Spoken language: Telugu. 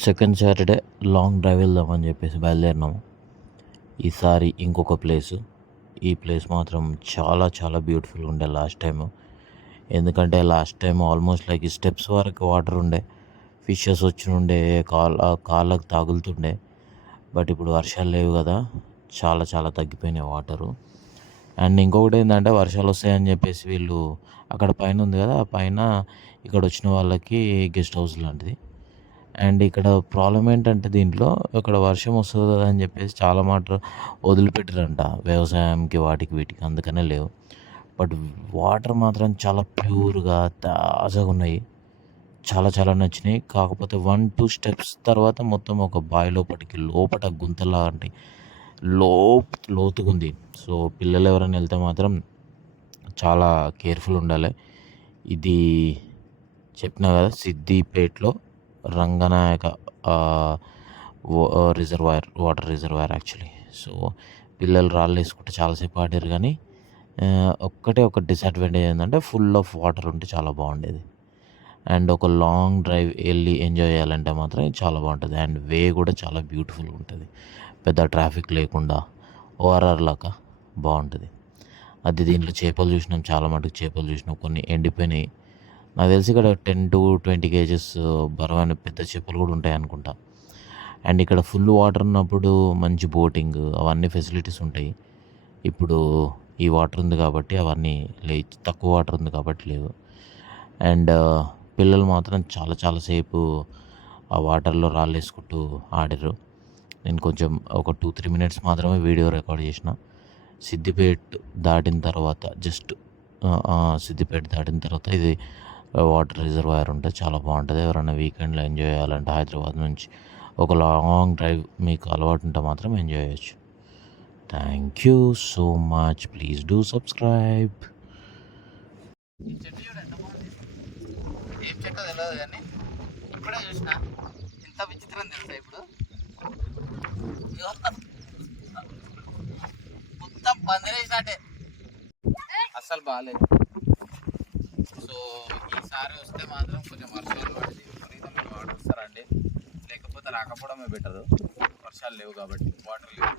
సెకండ్ సాటర్డే లాంగ్ డ్రైవ్ వెళ్దామని చెప్పేసి బయలుదేరినాము. ఈసారి ఇంకొక ప్లేస్. ఈ ప్లేస్ మాత్రం చాలా చాలా బ్యూటిఫుల్ ఉండే లాస్ట్ టైం ఎందుకంటే last time almost like steps వరకు వాటర్ ఉండే ఫిషెస్ వచ్చి ఉండే కాళ్ళ కాళ్ళకు తాగులుతుండే. బట్ ఇప్పుడు వర్షాలు లేవు కదా చాలా చాలా తగ్గిపోయినాయి వాటరు. అండ్ ఇంకొకటి ఏంటంటే వర్షాలు వస్తాయని చెప్పేసి వీళ్ళు అక్కడ పైన ఉంది కదా పైన ఇక్కడ వచ్చిన వాళ్ళకి గెస్ట్ హౌస్ లాంటిది. అండ్ ఇక్కడ ప్రాబ్లం ఏంటంటే దీంట్లో ఇక్కడ వర్షం వస్తుంది కదా అని చెప్పేసి చాలా మాట వదిలిపెట్టారంట. వ్యవసాయంకి వాటికి వీటికి అందుకనే లేవు. బట్ వాటర్ మాత్రం చాలా ప్యూర్గా తాజాగా ఉన్నాయి. చాలా చాలా నచ్చినాయి. కాకపోతే వన్ టూ స్టెప్స్ తర్వాత మొత్తం ఒక బావి లోపలికి లోపల గుంతలా అంటే లో లోతుగా ఉంది సో పిల్లలు ఎవరైనా వెళ్తే మాత్రం చాలా కేర్ఫుల్ ఉండాలి. ఇది చెప్పిన కదా సిద్దిపేటలో Ranganayaka reservoir water reservoir actually. So పిల్లలు రాళ్ళు వేసుకుంటే చాలాసేపు ఆడారు కానీ ఒక్కటే ఒక డిసడ్వాంటేజ్ ఏంటంటే ఫుల్ ఆఫ్ వాటర్ ఉంటే చాలా బాగుండేది. అండ్ ఒక లాంగ్ డ్రైవ్ వెళ్ళి ఎంజాయ్ చేయాలంటే మాత్రం చాలా బాగుంటుంది. అండ్ వే కూడా చాలా బ్యూటిఫుల్గా ఉంటుంది. పెద్ద ట్రాఫిక్ లేకుండా ఓఆర్ఆర్ లాగా బాగుంటుంది. అది దీంట్లో చేపలు చూసినాం చాలా మటుకు చేపలు చూసినాం. కొన్ని ఎండిపోయినాయి. నాకు తెలిసి ఇక్కడ టెన్ టు ట్వంటీ కేజెస్ బరువైన పెద్ద చేపలు కూడా ఉంటాయి అనుకుంటా. అండ్ ఇక్కడ ఫుల్ వాటర్ ఉన్నప్పుడు మంచి బోటింగ్ అవన్నీ ఫెసిలిటీస్ ఉంటాయి. ఇప్పుడు ఈ వాటర్ ఉంది కాబట్టి అవన్నీ లే తక్కువ వాటర్ ఉంది కాబట్టి లేవు. అండ్ పిల్లలు మాత్రం చాలా చాలాసేపు ఆ వాటర్లో రాళ్ళు వేసుకుంటూ ఆడారు. నేను కొంచెం ఒక టూ త్రీ మినిట్స్ మాత్రమే వీడియో రికార్డ్ చేసిన. సిద్దిపేట్ దాటిన తర్వాత జస్ట్ సిద్దిపేట దాటిన తర్వాత ఇది వాటర్ రిజర్వాయర్ ఉంటే చాలా బాగుంటుంది. ఎవరైనా వీకెండ్లో ఎంజాయ్ చేయాలంటే హైదరాబాద్ నుంచి ఒక లాంగ్ డ్రైవ్ మీకు అలవాటు ఉంటే మాత్రం ఎంజాయ్ చేయొచ్చు. Thank you so much. Please do subscribe. ఏం తెలియదు కానీ ఇప్పుడే చూసిన ఎంత విచిత్రం తెలుసా ఇప్పుడు మొత్తం పందిరేసినట్టే అస్సలు బాగాలేదు ఈసారి వస్తే మాత్రం కొంచెం వర్షాలు పడి విపరీతమైన వాటర్ వస్తారండి లేకపోతే రాకపోవడమే బెటరు. వర్షాలు లేవు కాబట్టి వాటర్ లేవు.